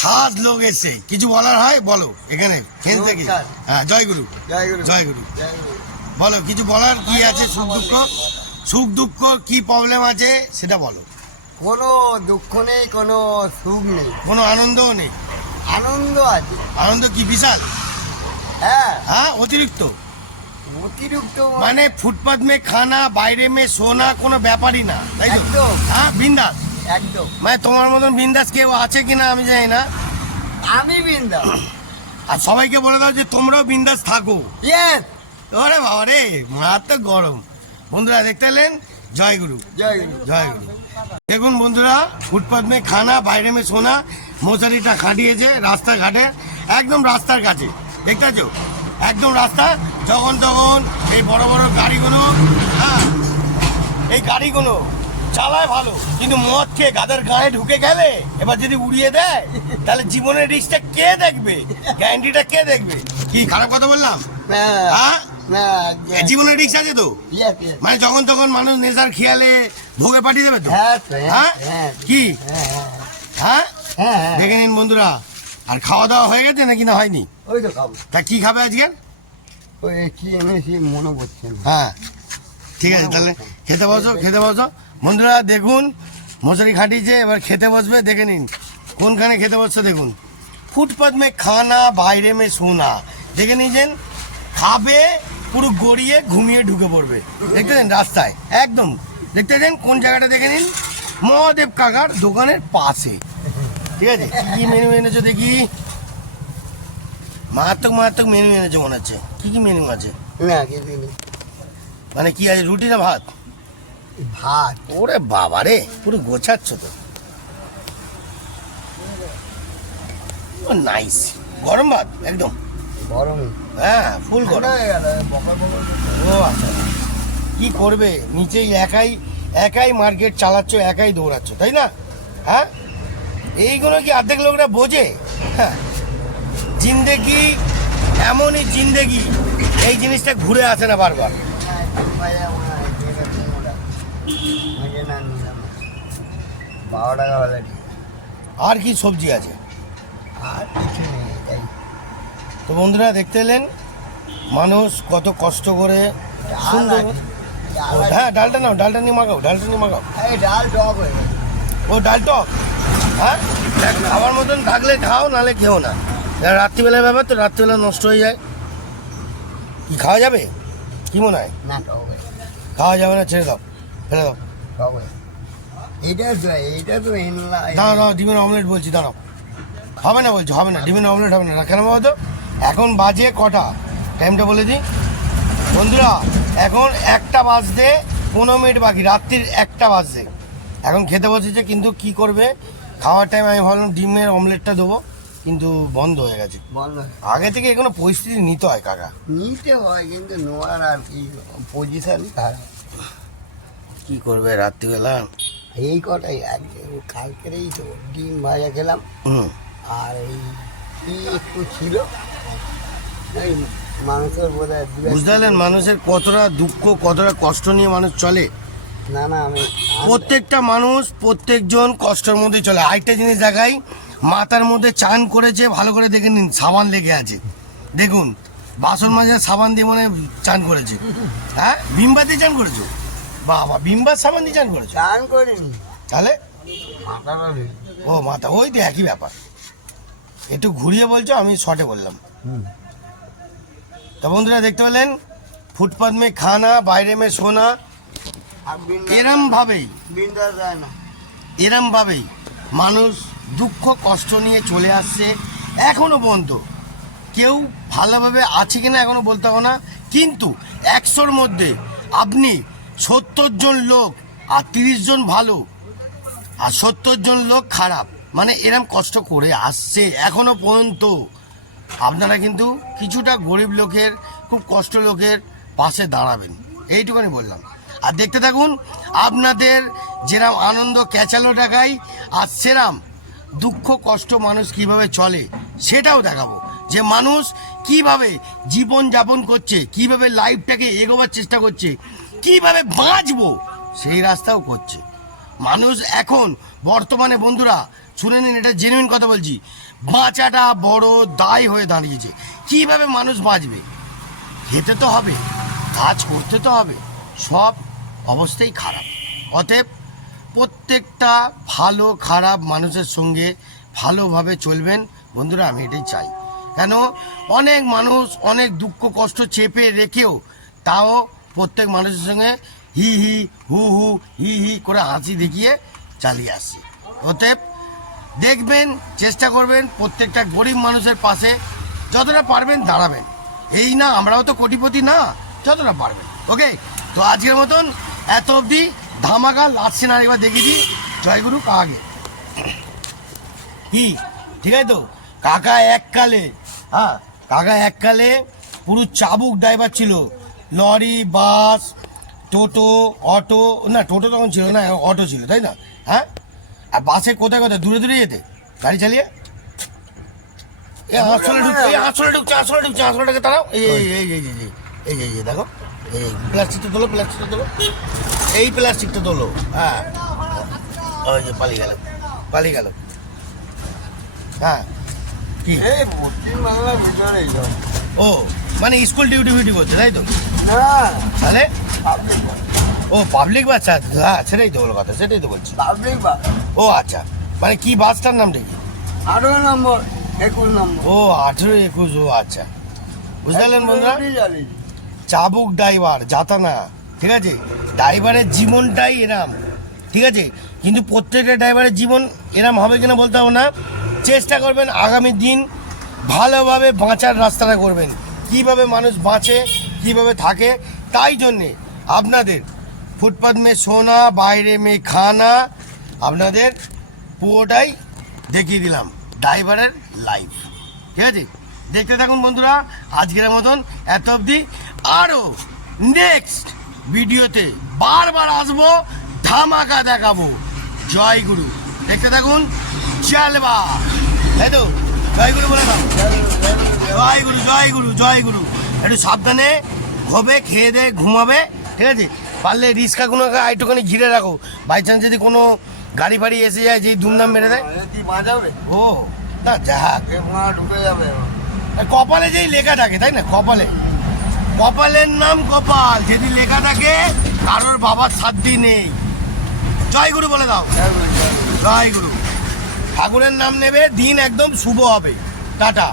খাস লোক এসে কিছু বলার হয়? বলো এখানে এখান থেকে। হ্যাঁ জয় গুরু জয় গুরু জয় গুরু বলো কিছু বলার কি আছে? সুখ দুঃখ? সুখ দুঃখ কি প্রবলেম আছে? সেটা বলো। কোনো দুঃখ নেই কোনো সুখ নেই। কোনো আনন্দও নেই? আনন্দ আছে। আনন্দ কি বিশাল? হ্যাঁ। হ্যাঁ অতিরিক্ত। অতিরিক্ত মানে ফুটপাথ মে খানা বাইরে মে সোনা কোনো ব্যাপারই না তাই তো? হ্যাঁ বিন্দাস। একদম। মানে তোমার মতন বিন্দাস কেউ আছে কিনা আমি জানি না। আমি বিন্দাস। আর সবাইকে বলে দাও যে তোমরাও বিন্দাস থাকো। ইয়েস ওরে বাবা রে মারাত্মক গরম। বন্ধুরা দেখতে এলেন? জয় গুরু। জয় গুরু। জয় গুরু। দেখুন বন্ধুরা ফুটপাথ মে খানা বাইরে মে সোনা মশারিটা খাটিয়েছে রাস্তাঘাটে একদম রাস্তার কাছে। দেখতে পাচ্ছ? একদম রাস্তা যখন তখন এই বড় বড় গাড়িগুলো হ্যাঁ এই গাড়িগুলো চালায় ভালো কিন্তু মদ খেয়ে গাদার গায়ে ঢুকে গেলে এবার যদি উড়িয়ে দেয় তাহলে জীবনের রিস্কটা কে দেখবে? গ্যারান্টিটা কে দেখবে? কি খারাপ কথা বললাম? হ্যাঁ? জীবনের রিস্ক আছে তো? মানে যখন তখন মানুষ নেশার খেয়ালে ভোগে পাঠিয়ে দেবে তো? হ্যাঁ হ্যাঁ হ্যাঁ? কি? হ্যাঁ হ্যাঁ। হ্যাঁ? দেখে নিন বন্ধুরা আর খাওয়া দাওয়া হয়ে গেছে নাকি না হয়নি? ওই তো খাব। তা কি খাবে আজকে? ওই কি এনেছি মনে পড়ছে হ্যাঁ। ঠিক আছে তাহলে খেতে বসো খেতে বসো। বন্ধুরা দেখুন মশারি খাটিয়েছে এবার খেতে বসবে দেখে নিন। কোনখানে খেতে বসছে দেখুন। ফুটপাথ মে খানা বাইরে মে শোনা দেখে নিয়েছেন খাবে পুরো গড়িয়ে ঘুমিয়ে ঢুকে পড়বে। দেখতে দেন রাস্তায় একদম। দেখতে দেন কোন জায়গাটা দেখে নিন। মহাদেব কাকার দোকানের পাশে। ঠিক আছে? কি কি মেনু এনেছো দেখি? মারাত্মক মারাত্মক মেনু এনেছো মনে হচ্ছে। কি কি মেনু আছে? মানে কি আছে রুটি না ভাত? ভাত। ওরে বাবা রে পুরো গোছাচ্ছ তো। নাইস গরম ভাত একদম। গরম। হ্যাঁ ফুল গরম। হয়ে ও আচ্ছা। কি করবে? নিচেই একাই একাই মার্কেট চালাচ্ছ একাই দৌড়াচ্ছ তাই না? হ্যাঁ? এইগুলো কি অর্ধেক লোকরা বোঝে? হ্যাঁ। জিন্দেগি এমনই জিন্দেগি। এই জিনিসটা ঘুরে আসে না বারবার। বারো টাকা আর কি সবজি আছে? আর কিছু নেই তাই। তো বন্ধুরা দেখতে এলেন? মানুষ কত কষ্ট করে সুন্দর। হ্যাঁ ডালটা নাও ডালটা নিয়ে মাগাও ডালটা নিয়ে মাগাও এই ডাল টক ও ডাল টক? হ্যাঁ? খাবার মতন থাকলে খাও নালে খেও না। রাত্রিবেলার ব্যাপার তো রাত্রিবেলা নষ্ট হয়ে যায়। কি খাওয়া যাবে? কি মনে হয়? না খাওয়া যাবে না ছেড়ে দাও। ফেলে দাও হয়ে এইটা তো দাঁড়াও দাঁড়াও ডিমের অমলেট বলছি দাঁড়াও। হবে না বলছি হবে না ডিমের অমলেট হবে না। কেন বলো তো। এখন বাজে কটা? টাইমটা বলে দিই। বন্ধুরা এখন একটা বাজতে পনেরো মিনিট বাকি রাত্রির একটা বাজতে এখন খেতে বসেছে কিন্তু কি করবে? খাওয়ার টাইম আমি ভাবলাম ডিমের অমলেটটা দেবো কিন্তু বন্ধ হয়ে গেছে। আগে থেকে এগুলো পরিস্থিতি নিতে হয় কাকা। নিতে হয় কিন্তু নোয়ার আর কি পজিশন খারাপ কি করবে রাত্রিবেলা? এই কটাই আজকে কালকেরই তো ডিম ভাজা খেলাম। আর এই কি একটু ছিল? এই মাংসের বোধ হয় বুঝতে পারলেন মানুষের কতটা দুঃখ কতটা কষ্ট নিয়ে মানুষ চলে? না না আমি প্রত্যেকটা মানুষ প্রত্যেকজন কষ্টের মধ্যে চলে। আরেকটা জিনিস দেখাই মাথার মধ্যে চান করেছে ভালো করে দেখে নিন সাবান লেগে আছে। দেখুন বাসন মাজার সাবান দিয়ে মনে চান করেছে। হ্যাঁ? দিয়ে চান করেছ? বাবা বিম্বার সাবান দিয়ে চান করেছ? চান করিনি। তাহলে? ও মাথা ওই তো একই ব্যাপার। একটু ঘুরিয়ে বলছো আমি শর্টে বললাম। তা বন্ধুরা দেখতে পেলেন? ফুটপাথ মে খানা বাইরে মে সোনা। এরম ভাবেই না। এরমভাবেই মানুষ দুঃখ কষ্ট নিয়ে চলে আসছে এখনও পর্যন্ত। কেউ ভালোভাবে আছে কিনা এখনও বলতে হবে না। কিন্তু একশোর মধ্যে আপনি সত্তর জন লোক আর তিরিশ জন ভালো। আর সত্তর জন লোক খারাপ। মানে এরম কষ্ট করে আসছে এখনও পর্যন্ত। আপনারা কিন্তু কিছুটা গরিব লোকের, খুব কষ্ট লোকের পাশে দাঁড়াবেন। এইটুখানি বললাম। আর দেখতে থাকুন, আপনাদের যেরাম আনন্দ ক্যাচালো টাকায় আর সেরাম দুঃখ কষ্ট মানুষ কীভাবে চলে, সেটাও দেখাবো। যে মানুষ কীভাবে জীবন যাপন করছে, কীভাবে লাইফটাকে এগোবার চেষ্টা করছে কীভাবে বাঁচবো? সেই রাস্তাও করছে। মানুষ এখন, বর্তমানে বন্ধুরা, শুনে নিন, এটা জেনুইন কথা বলছি, বাঁচাটা বড় দায় হয়ে দাঁড়িয়েছে। কীভাবে মানুষ বাঁচবে? খেতে তো হবে, কাজ করতে তো হবে, সব অবস্থাই খারাপ। অতএব, প্রত্যেকটা ভালো, খারাপ মানুষের সঙ্গে ভালোভাবে চলবেন। বন্ধুরা, আমি এটাই চাই। কেন? অনেক মানুষ অনেক দুঃখ, কষ্ট চেপে রেখেও তাও প্রত্যেক মানুষের সঙ্গে হি হি, হু হু, হি হি করে হাসি দেখিয়ে চালিয়ে আসছে অতএব দেখবেন, চেষ্টা করবেন প্রত্যেকটা গরিব মানুষের পাশে যতটা পারবেন দাঁড়াবেন। এই না, আমরাও তো কোটিপতি না, যতটা পারবেন। ওকে? তো আজকের মতন এত অবধি ধামাকা লাস্ট সিন আরেকবার দেখিয়ে দিই। জয়গুরু কাকে? কি? ঠিক আছে তো? কাকা এককালে হ্যাঁ কাকা এককালে পুরো চাবুক ড্রাইভার ছিল। লরি বাস টোটো অটো না টোটো তখন ছিল না অটো ছিল তাই না? হ্যাঁ? আর বাসে কোথায় কোথায়? দূরে দূরে যেতে। গাড়ি চালিয়ে? আসলে ঢুকছে এই আসলে ঢুকছে আসলে ঢুকছে আসলেটাকে তারাও এই এই এই এই এই এই এই এই এই দেখো। এই প্লাস্টিকটা তোলো প্লাস্টিকটা তোলো। এই প্লাস্টিকটা তোলো। হ্যাঁ। ওই যে পালিয়ে গেল পালিয়ে গেল। হ্যাঁ। কি। ও মানে স্কুল ডিউটি ফিউটি করছে তাই তো? না তাহলে? ও পাবলিক বাস হ্যাঁ সেটাই তো হলো কথা সেটাই তো বলছি। পাবলিক বা ও আচ্ছা মানে কি বাসটার নামটা কি আঠারো নম্বর একুশ নম্বর। ও আঠেরো একুশ ও আচ্ছা। বুঝতে বন্ধুরা? চাবুক ড্রাইভার যাতানা ঠিক আছে? ড্রাইভারের জীবনটাই এরাম ঠিক আছে? কিন্তু প্রত্যেকটা ড্রাইভারের জীবন এরাম হবে কিনা বলতে হবে না। চেষ্টা করবেন আগামী দিন ভালোভাবে বাঁচার রাস্তাটা করবেন। কীভাবে মানুষ বাঁচে কীভাবে থাকে, তাই জন্যে আপনাদের ফুটপাথ মে সোনা, বাইরে মে খানা, আপনাদের পুরোটাই দেখিয়ে দিলাম, ড্রাইভারের লাইফ ঠিক আছে? দেখতে থাকুন বন্ধুরা, আজকের মতন এত অবধি। আরও নেক্সট ভিডিওতে বারবার আসব, ধামাকা দেখাবো। জয় গুরু। দেখতে থাকুন চালবা তাই তো, জয় গুরু বলে দাও। জয় গুরু জয় গুরু জয় গুরু। একটু সাবধানে হবে খেয়ে দে ঘুমাবে ঠিক আছে? পারলে রিক্সা রিক্সাগুলোকে একটুখানি ঘিরে রাখো। বাই চান্স যদি কোনো গাড়ি ফাড়ি এসে যায় যেই দুমদাম মেরে দেয়। ও না মা ঢুকে যাবে কপালে যেই লেখা থাকে তাই না? কপালে। কপালের নাম কপাল যদি লেখা থাকে কারোর বাবার সাধ্যি নেই। জয় গুরু বলে দাও। জয় গুরু। ঠাকুরের নাম নেবে দিন একদম শুভ হবে। টাটা।